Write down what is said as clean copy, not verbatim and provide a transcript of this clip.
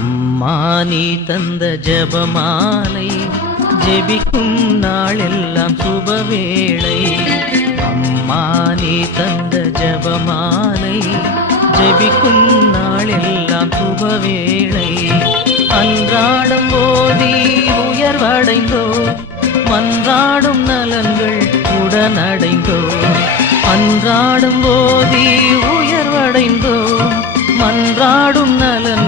அம்மா நீ தந்த ஜெபமாலை ஜெபிக்கும் நாளெல்லாம் சுபவேளை. அம்மா நீ தந்த ஜெபமாலை ஜெபிக்கும் நாளெல்லாம் சுபவேளை. அன்றாடம் ஓதி உயர்வடைந்தோ மன்றாடும் நலன்கள் உடனடைந்தோ. அன்றாடம் ஓதி உயர்வடைந்தோ மன்றாடும் நலன்